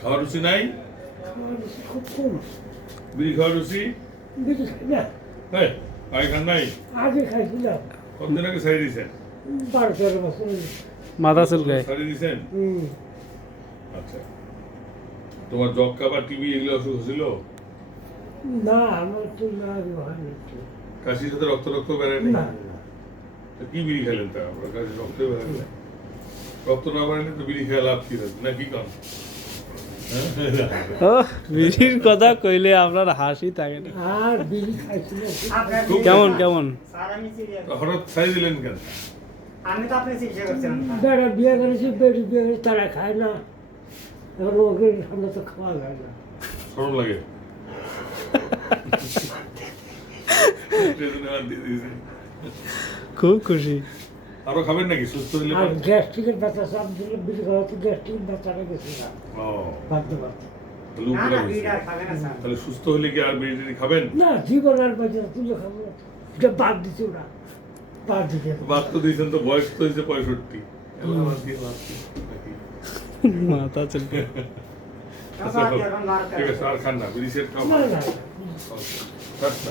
খাওয়ার রুচি নাই? খাওয়া বেশি খুব কম। বিড়ি খাওয়ার রুচি? বেশি খাই না। হ্যাঁ, আগে খান নাই? আগে খাইছিলাম কতদিন আগে ছাড়িয়ে দিয়েছেন? 12-13 বছর হলো। মাথা চুলকায়। ছাড়িয়ে দিয়েছেন? হুম। আচ্ছা। তোমার যক্কা বা টিবি এগুলো অসুখ ছিল? না আমার তো না হয়নি তো। কাশির সাথে রক্ত রক্ত বেড়ায়নি? না না তো কি বিড়ি খেলেন তা? আপনার কাছে রক্ত বেড়ায় না? রক্ত না বেড়ালে তো বিড়ি খেয়ে লাভ কি থাকবে? না কি কম? ও বিড়ির কথা কইলে আপনার হাসি থাকে না। আর বিড়ি খাইছিলাম কেমন কেমন? হঠাৎ ছাড়িয়ে দিলেন কেন? আমি তো আপনি চিকিৎসা করছেন বেড়া বিয়ে করেছি বেড়ি বিয়ে করেছি তারা খায় না এখন ওকে সামনে তো খাওয়া যায় না সরম লাগে। ট্রেনে হাত দিয়ে দিয়েছেন। খুব খুশি। আরো খাবেন নাকি সুস্থ হলে? আর গ্যাস্ট্রিকের ব্যথা সব দিলে বিড়ি খাওয়া তো গ্যাস্ট্রিকের ব্যথাটা গেছে না ও, বাধ্য বাধ্য তাহলে না উপকার না হয়েছে। বিড়া খাবে না স্যার তাহলে সুস্থ হলে কি আর বিড়ি টিড়ি খাবেন? না জীবন আর বাঁচে না তুলে খাবো না এটা বাদ দিছে ওরা বাদ দিতে বাদ তো দিয়েছেন, তো বয়স তো হয়েছে 65। এলা বাদ দিয়ে লাভ কি? নাকি? মাথা চুলকায়। আচ্ছা, ঠিক আছে, আর খান না, বিড়ি সেট খাও। না না আচ্ছা,